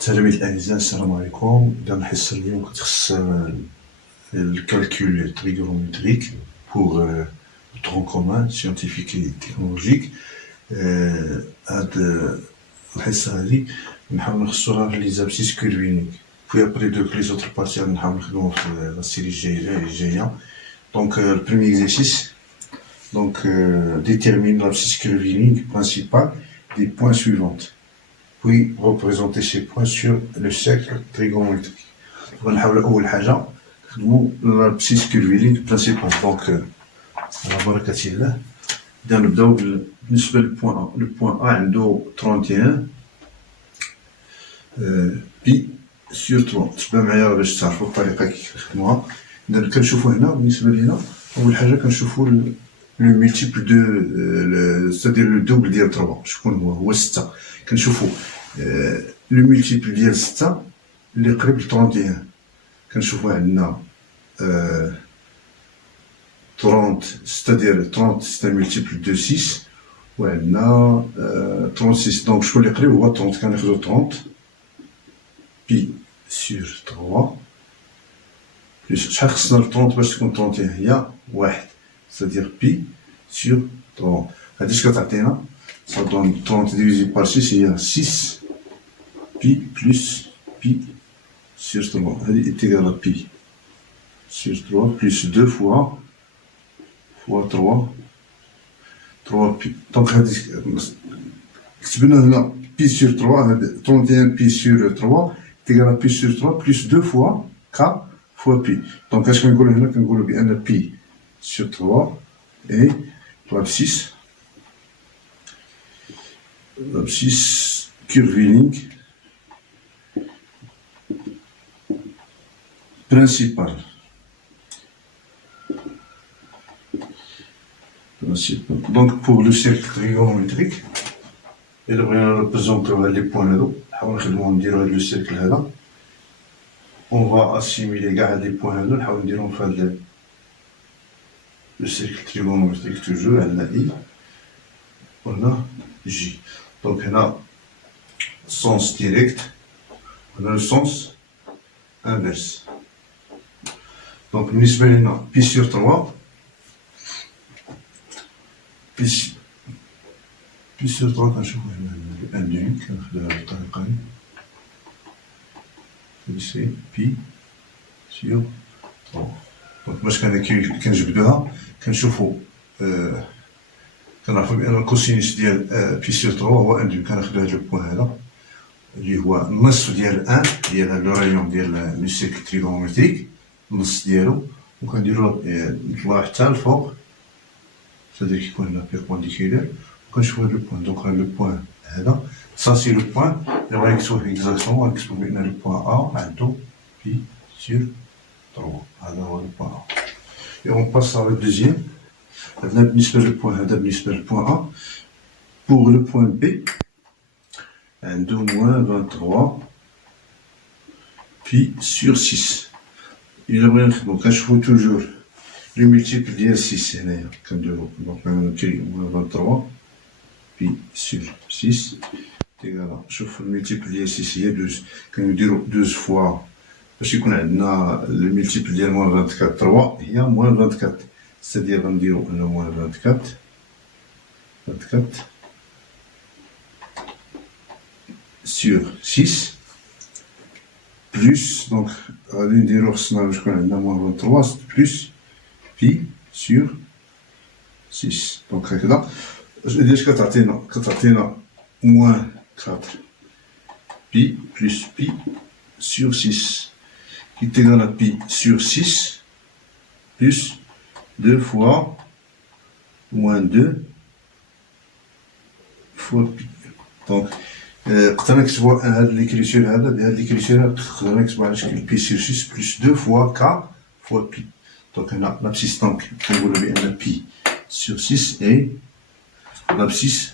تلاميذ الأعزاء السلام عليكم. dans الحصة اليوم كتخص le calcul trigonométrique pour le tronc commun scientifique et technologique. هاد الحصة هادي نحاول نخصوها في les abscisses curvilineques. Puis après les autres parties نحاول نخدمو في la série الجاية. Donc le premier exercice, donc détermine l'abscisse curvilineque principale des points suivants. Puis représenter ces points sur le cercle trigonométrique. ونحاول أول حاجة نخدمو l'abscisse curvilineque principale. Donc على بركة الله نبداو بالنسبة للبوان A. البوان A عنده 31 بي سور 3. تبع معايا باش تعرفوا الطريقة كيف نخدموها. كنشوفو هنا بالنسبة لينا أول حاجة كنشوفو لو ملتيبل دو c'est-à-dire le double ديال 3 شكون هو 6. كنشوفو لو ملتيبل ديال 6 اللي قريب ل 31. كنشوفو عندنا 30 c'est-à-dire 30 c'est un multiple de 6 وعندنا 36. دونك شكون اللي قريب هو 30. كناخدو 30 بي سور 3 بلس شحال خصنا ل 30 باش تكون 31 هي 1 c'est-à-dire بي سور 3. هادي اش كتعطينا ça donne 30 divisé par 6 هي 6 بي بلس بي sur 3. هذه est égal à pi sur 3 plus 2 fois 3 pi. Donc هذه كتبنا هنا pi sur 3 هذا 31 pi sur 3 est égal à pi sur 3 plus 2 fois k fois pi. Donc اش كنقولوا هنا كنقولوا بان pi sur 3 et l'abscisse curvilineque principale. Donc pour le cercle trigonométrique, il va représenter les points là. Le cercle là. On va assimiler les points là. On va faire le cercle trigonométrique toujours. On a I, on a J. Donc on a sens direct, on a le sens inverse. Donc بالنسبة لنا pi sur 3 pi sur 3 كنشوفو هنا الاندونيك كنخدمو بهاد الطريقة هادي سي pi sur 3. دونك باش كنجبدوها كنشوفو كنعرفو بأن الكوسينوس ديال pi sur 3 هو اندونيك. كناخدو هاد البوان هذا اللي هو النصف ديال 1 ديال هاد لو رايون ديال لو سيركل تريغونومتريك النص ديالو وكنديرو نطلعو حتى الفوق c'est-à-dire كيكون هنا بيربونديكولير وكنشوفو هاد لو بوان. دونك هاد لو بوان هذا سا سي لو بوان اللي غنكتبوه اكزاكتومون. غنكتبو بان لو بوان ا عندو بي سور 3. هذا هو لو بوان ا. et on passe à le deuxième. هذا بالنسبة للبوان هذا بالنسبة للبوان ا. pour le point B عندو moins 23 pi sur 6. إلا بغينا نخدمو كنشوفو توجور لو ملتيبل ديال 6 هنايا كنديرو دونك نكري موان 23 بي سور 6 تيغالا. شوف الملتيبل ديال 6 هي 12. كنديرو 12 فوا باش يكون عندنا لو ملتيبل ديال موان 24 3 هي موان 24 c'est-à-dire غنديرو هنا موان 24 sur 6 plus donc غادي نديرو خصنا باش يكون عندنا موان 23 plus pi sur 6. دونك هكذا اش كتعطينا موان 4 pi plus pi sur 6 qui est égal à pi sur 6 plus 2 fois moins 2 fois pi. donc قدرنا نكتبو هاد ليكريتور هذا بهاد ليكريتور قدرنا نكتبو على شكل بي سور 6 بلس 2 فوا كا فوا بي. دونك هنا l'abscisse دونك كنقولو بان بي سور 6 اي l'abscisse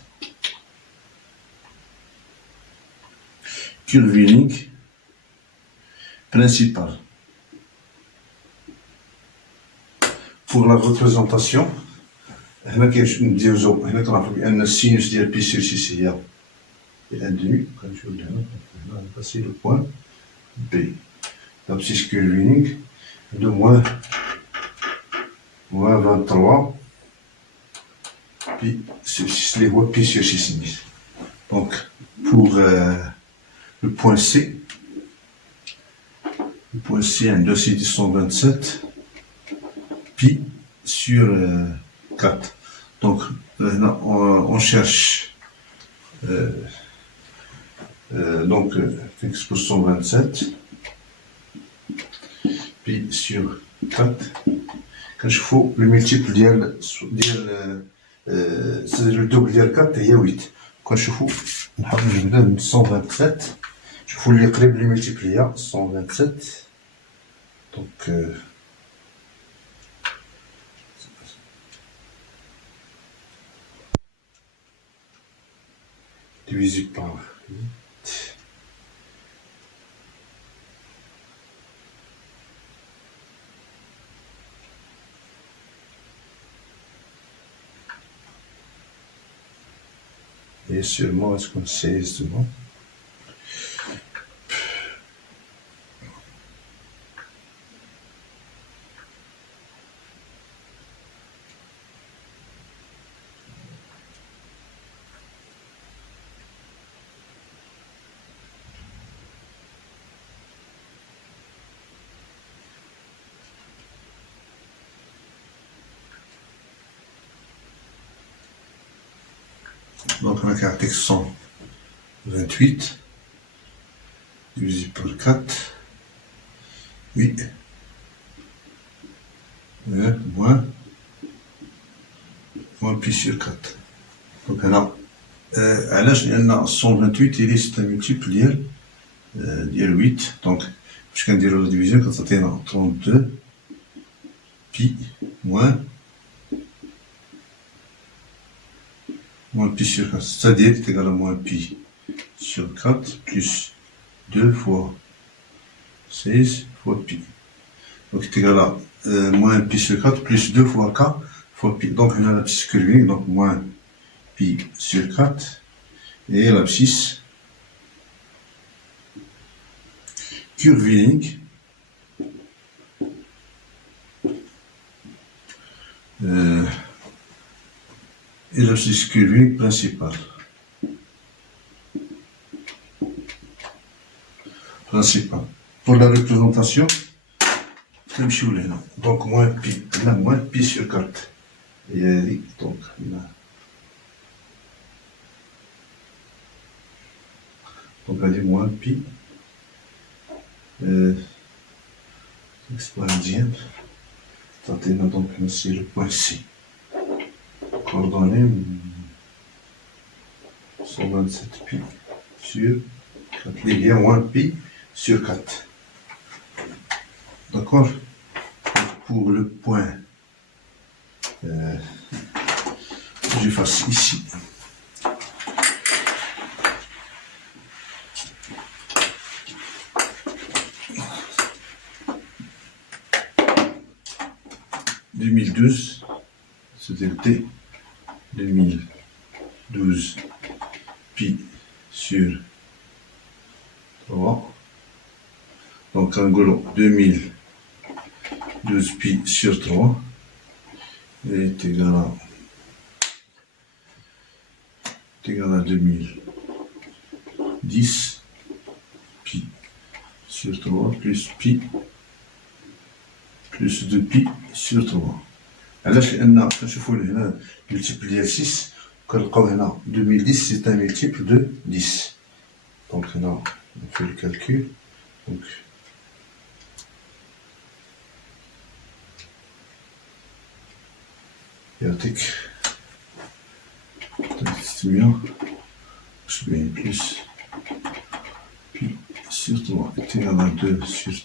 curvilineque principale. pour la représentation هنا كنديرو هنا كنعرفو بان السينوس ديال بي سور 6 هي et 1 demi. On va passer le point B. L'abscisse curviligne de moins 23, puis les voies pi sur 6,5. Donc, pour le point C, un dossier de 127, pi sur 4. Donc, on cherche donc x pour 127, pi sur 4. Quand il faut le multiple c'est le double ديال 4 هي 8. Quand je fous, je me donne 127. Je fous les clés les multiplier 127. Donc divisé par 8. Et sûrement, est-ce qu'on sait devant? Donc on a un texte 128 divisé par 4, oui, moins pi sur 4. Donc alors, à l'âge, il y en a 128, il est un multiple d'IL 8. Donc, puisqu'on dit la division, quand ça tient 32, pi moins pi sur 4, c'est-à-dire est égal à moins pi sur 4 plus 2 fois 16 fois pi. Donc c'est égal à moins pi sur 4 plus 2 fois k fois pi. Donc on a l'abscisse curviligne, donc moins pi sur 4 et l'abscisse curviligne et l'abscisse curviligne principale. Pour la représentation, donc moins pi sur 4. Et donc là. Donc on va dire moins pi exponentielle. Donc c'est le point C. Coordonnées 127 pi sur 4. Il y a moins pi sur 4. D'accord? Pour le point, j'efface ici. « 2012, c'était T. 2012 pi sur 3. Donc angolo 2012 pi sur 3 est égal à 2010 pi sur 3 plus pi plus 2 pi sur 3. علاش لان كنشوفوا هنا multiple ديال 6 كنلقاو هنا 2010 c'est un multiple de 10. Donc هنا on fait le calcul. Donc يعطيك 370 plus pi sur 3 est égal à 2 sur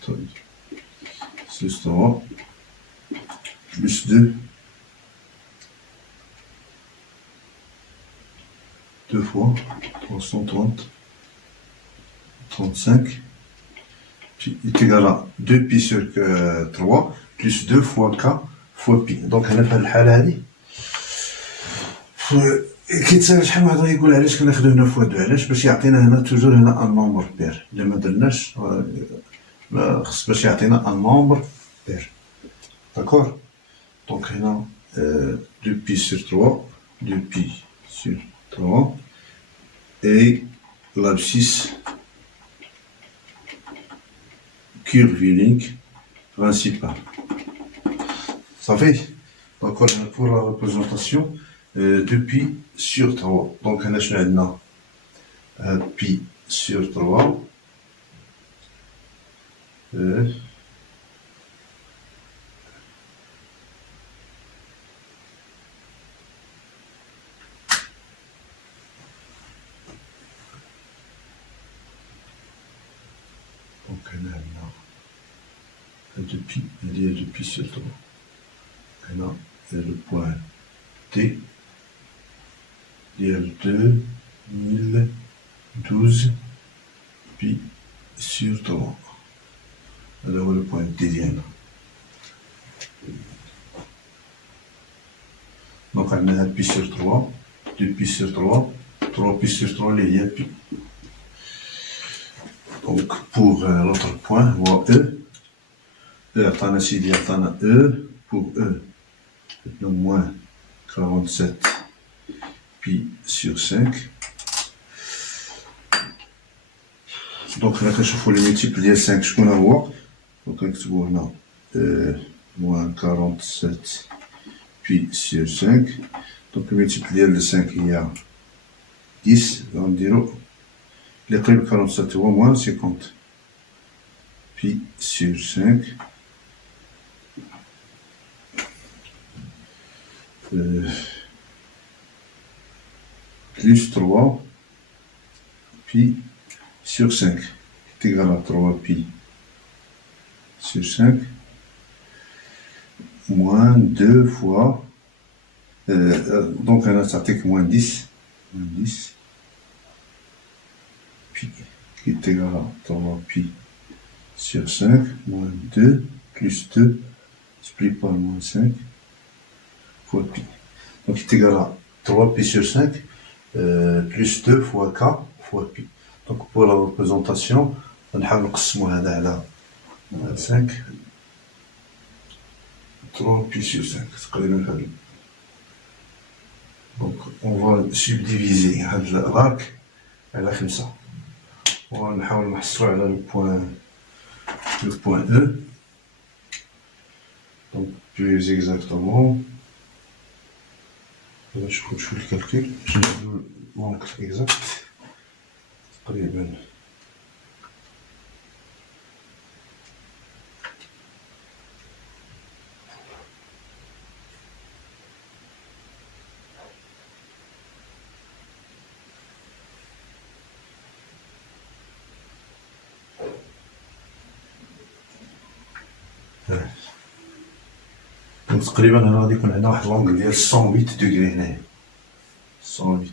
3 plus 2 fois 330 35 puis est égal à 2 pi sur 3 plus 2 fois k fois pi. Donc on a fait le حالة هذه كي تسال شحال واحد غيقول علاش كناخدو هنا فوا دو، علاش؟ باش يعطينا هنا توجور هنا ان نومبر بير، الا ما درناش خص باش يعطينا ان نومبر بير. داكور؟ دونك هنا 2 بي sur 3 2 بي sur 3 et l'abscisse curviligne principale. Ça fait? Donc pour la représentation 2 pi sur 3. Donc on a maintenant pi sur 3 donc on a maintenant 2 pi, il y a 2 pi sur 3. Maintenant, il y a le point T, il y a le 2012 pi sur 3. Alors le point T vient. Donc on a 1 pi sur 3, 2 pi sur 3, 3 pi sur 3, il y a pi. Donc pour l'autre point, on voit E. E, attends, ici, il y a E. Pour E, maintenant moins 47 pi sur 5. Donc là, quand je fais les multiples, il y a 5, je peux avoir. Donc on a moins 47 pi sur 5. Donc le multiplier de 5, il y a 10. On dirait les 47 ou moins 50 pi sur 5. Plus 3 pi sur 5 est égal à 3 pi sur 5 moins 2 fois donc on a statique moins 10 pi qui est égal à 3 pi sur 5 moins 2 plus 2 split par moins 5 fois pi. Donc il est égal à 3 pi sur 5 plus 2 fois k fois pi. Donc pour la représentation, on va نقسمو هذا على 5 3 pi sur 5 تقريبا هذا. Donc on va subdiviser هذا الراك على 5 ونحاول نحصلو على le point E. Donc plus exactement باش نشوف الكالكول باش نديرو المونك اكزاكت تقريبا تقريبا هنا غادي يكون عندنا واحد لونغ ديال 108 دوغري هنايا 108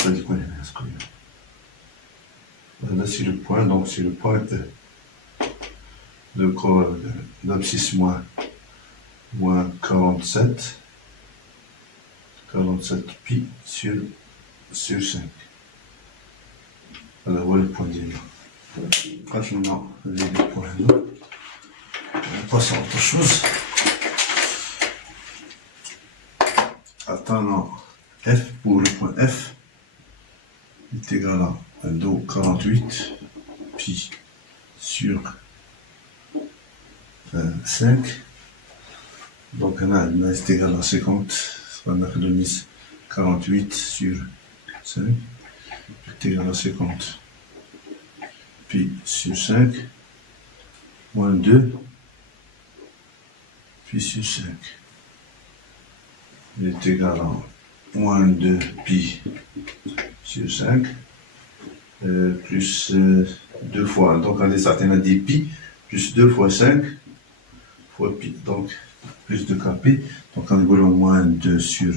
غادي يكون هنا تقريبا. هذا سي لو بوان دونك سي لو بوان E. Donc l'abscisse moins 47 pi sur 5. هذا هو البوان ديالنا. بقات لنا لي بوان هادو. On passe à autre chose. Attendant F pour le point F est égal à 48 pi sur 5. Donc on a est égal à 50. On a le mise 48 sur 5 est égal à 50 pi sur 5 moins 2 pi sur 5 il est égal à moins 2 pi sur 5 plus 2 fois, donc on a 10 pi plus 2 fois 5 fois pi, donc plus de kp, donc on a moins 2 sur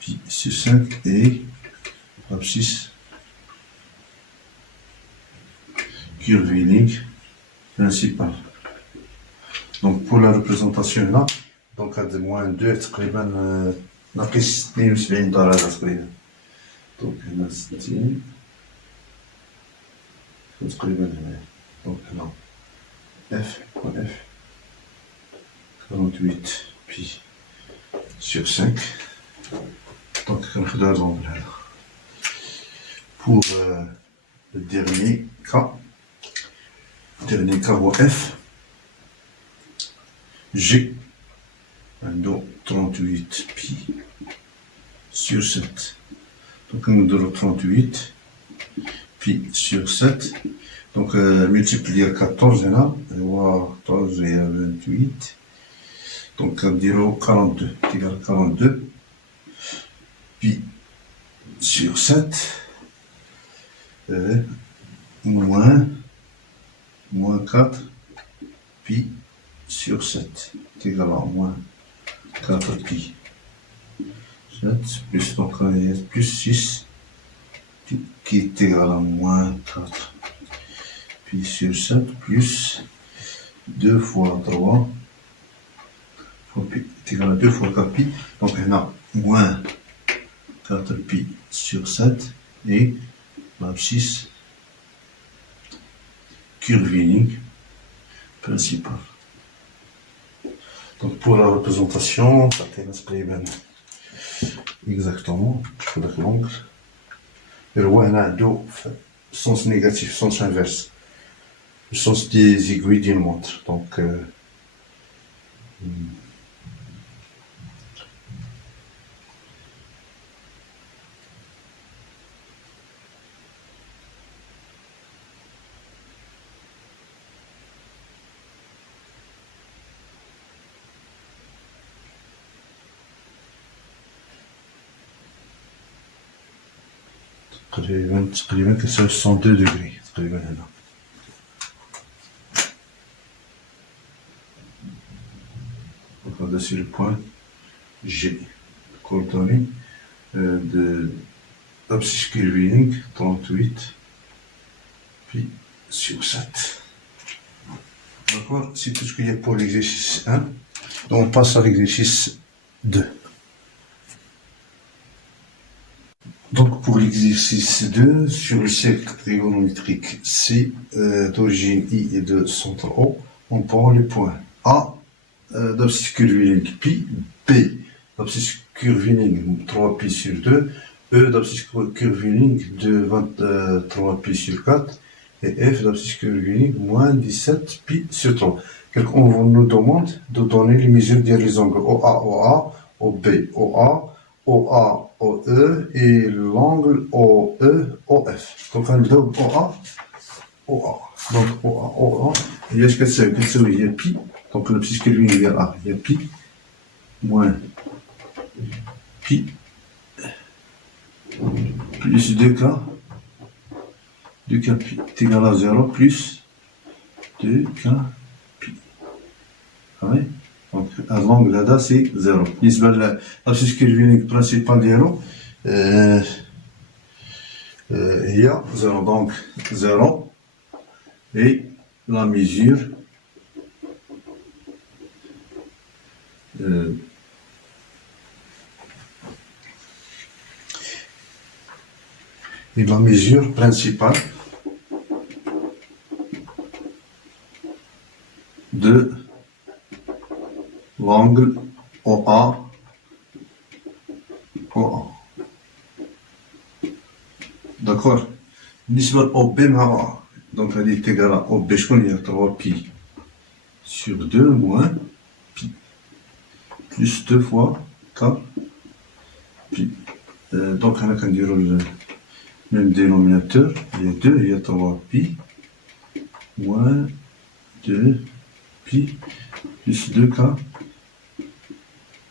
pi sur 5 et l'abscisse curviligne principal. Donc pour la représentation là, donc à moins 2 تقريبا ناقص 72 درجة تقريبا. Donc هنا 60 تقريبا هنا. Donc هنا F 48 pi sur 5. Donc كناخدو l'exemple هذا. Pour le dernier cas هو F G 38 pi sur 7. Donc on a 38 pi sur 7. Donc multiplier 14 là, 14 et 28. Donc on dirait 42, égal 42 pi sur 7 moins 4 pi sur 7 est égal à moins 4 pi 7 plus donc plus 6 qui est égal à moins 4 pi sur 7 plus 2 fois 3 fois pi est égal à 2 fois 4 pi. Donc on a moins 4 pi sur 7 et l'abscisse curviligne principale. Donc pour la représentation, ça تقريبا exactement pour l'angle. Et on a deux sens négatif, sens inverse, le sens des aiguilles d'une montre. Donc تقريبا كتساوي 102 degrés تقريبا هنا. Donc là c'est le point G coordonnées de l'abscisse curviligne 38 pi sur 7. D'accord, c'est tout ce qu'il y a pour l'exercice 1. Donc on passe à l'exercice 2. Donc pour l'exercice 2, sur le cercle trigonométrique C d'origine I et de centre O, on prend les points A d'abscisse curviligne pi, B d'abscisse curviligne 3 pi sur 2, E d'abscisse curviligne de 23 pi sur 4 et F d'abscisse curviligne moins 17 pi sur 3. Donc on nous demande de donner les mesures des angles OA, OB, OA, OE et l'angle OE, OF. Donc on va OA. Donc OA, il y a ce que c'est, il y a pi. Donc l'abscisse curviligne il y a A, il y a pi moins pi plus 2K pi est égal à 0 plus 2K pi. Ouais. Donc l'angle là c'est 0. L'abscisse curviligne principale ديالو هي 0. Donc 0 et la mesure principale de l'angle OA. D'accord. بالنسبة لأو بي مع A. Donc elle est égale à OB شكون هي 3 pi sur 2 moins pi plus 2 fois K pi. Donc on va dire le même dénominateur, il y a 2, il y a 3 pi moins 2 pi plus 2K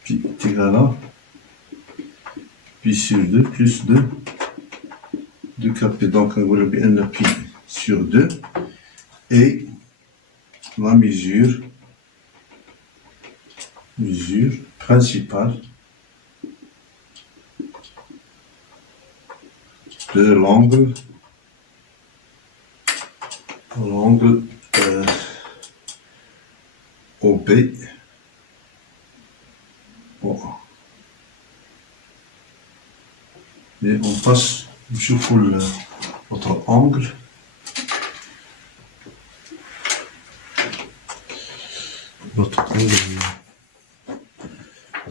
pi est égal à pi sur 2 plus 2K pi. Donc on va bien pi sur 2 et la mesure principale de l'angle l'angle OB. Bon. Et on passe sur l'autre angle. L'autre angle,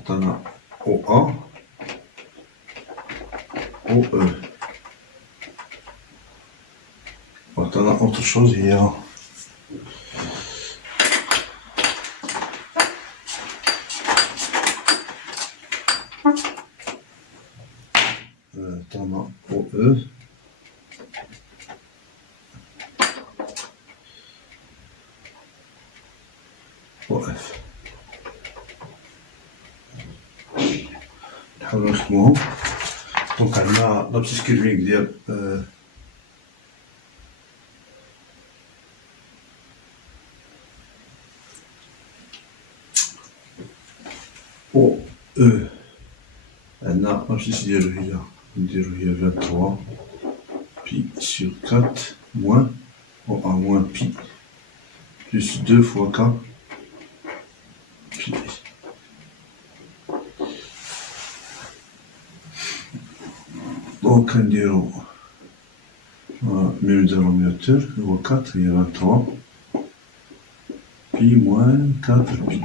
on a OA, OE. On a autre chose, il y a OE, OF. نحاولو نخدموهم. دونك عندنا لابسيس كيرفينغ ديال او او. عندنا لابسيس ديالو هي نديرو هي 23 pi sur 4 moins OA moins pi plus 2 fois K pi. Donc نديرو même dénominateur, هو 4 هي 23 pi moins 4 pi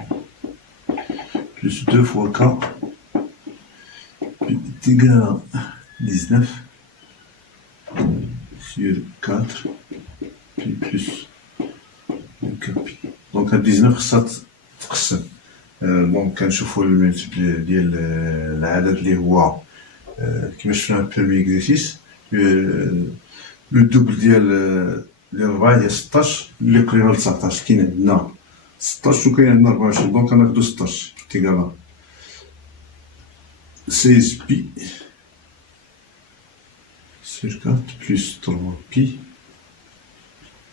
plus 2 fois K pi est égal à 19 sur 4 pi plus 2 pi. Donc à 19 خصها تقسم. دونك كنشوفو الملتبلي ديال العدد اللي هو كما شفنا في البريمي اكزيرسيس. لو دوبل ديال 4 هي 16 اللي قرينا ل 19. كاين عندنا 16 وكاين عندنا 24. دونك غناخدو 16 تيكالا 16 pi sur 4 plus 3 pi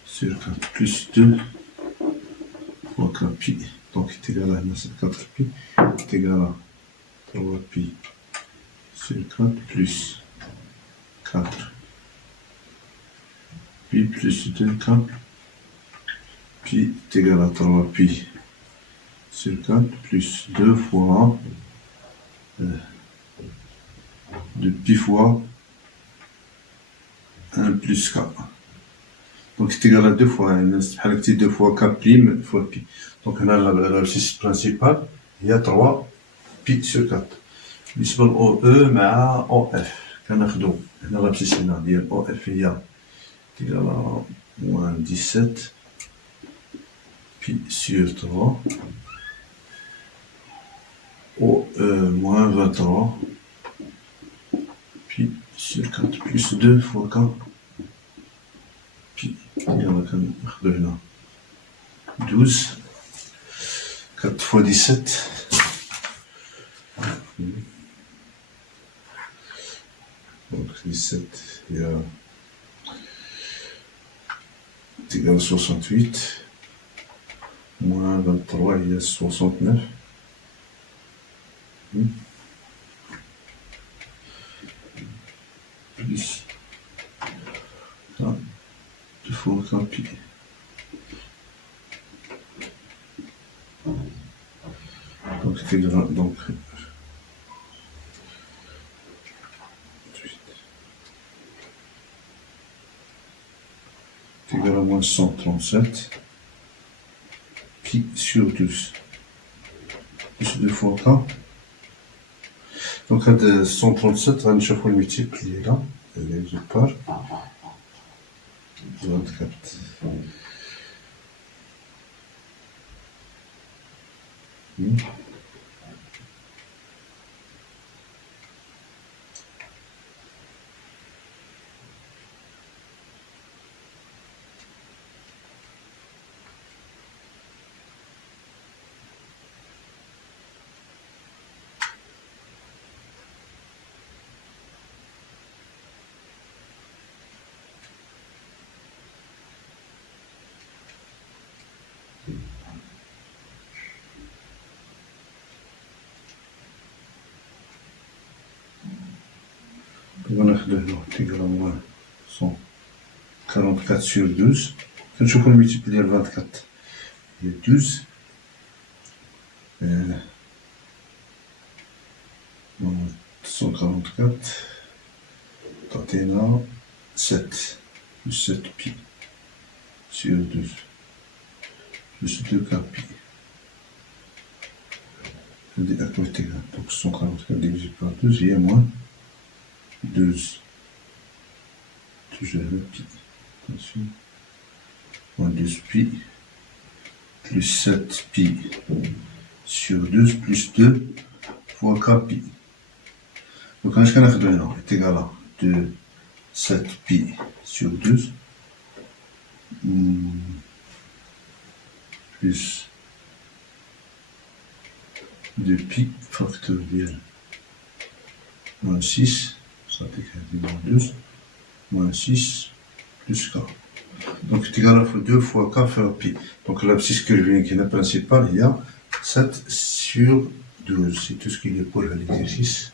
sur 4 plus 2 fois 4 pi. Donc est égal à 4 pi est égal à 3 pi sur 4 plus 4 pi plus 2 k pi est égal à 3 pi sur 4 plus 2 fois 2 pi fois 1 plus k. Donc c'est égal à 2 fois 2 fois k prime fois pi. Donc on a l'abscisse principale, il y a 3 pi sur 4. بالنسبة ل OE مع OF كناخدو هنا l'abscisse هنا ديال OF هي égal à moins 17 pi sur 3 OE moins 23 pi sur 4 plus 2 fois k pi. يلا كناخدو هنا 12 4 fois 17 donc 17 il y a est égal à 68 moins 23 il y a 69 plus 2 fois 4 pi. Donc c'est égal donc c'est égal à moins 137 pi sur 12 plus 2 fois k. Donc هاد 137 غنشوفو الملتيبل ديالها اللي بار 24. On a fait le moins 144 sur 12, نشوفو الملتيبل ديال 24 هي 12 144 تعطينا 7 plus 7 pi sur 12 plus 2 k pi. Je dis à côté, donc 144 divisé par 12, il y a moins 12. Toujours le pi. Attention. Moins 12 pi plus 7 pi sur 12 plus 2 fois k pi. Donc, quand je est égal à 2, 7 pi sur 12 plus 2 pi factoriel moins 6, ça t'écrit moins 12, moins 6 plus k. Donc c'est égal à 2 fois k fois pi. Donc l'abscisse curviligne qui est la principale, il y a 7 sur 12. C'est tout ce qu'il y a pour l'exercice.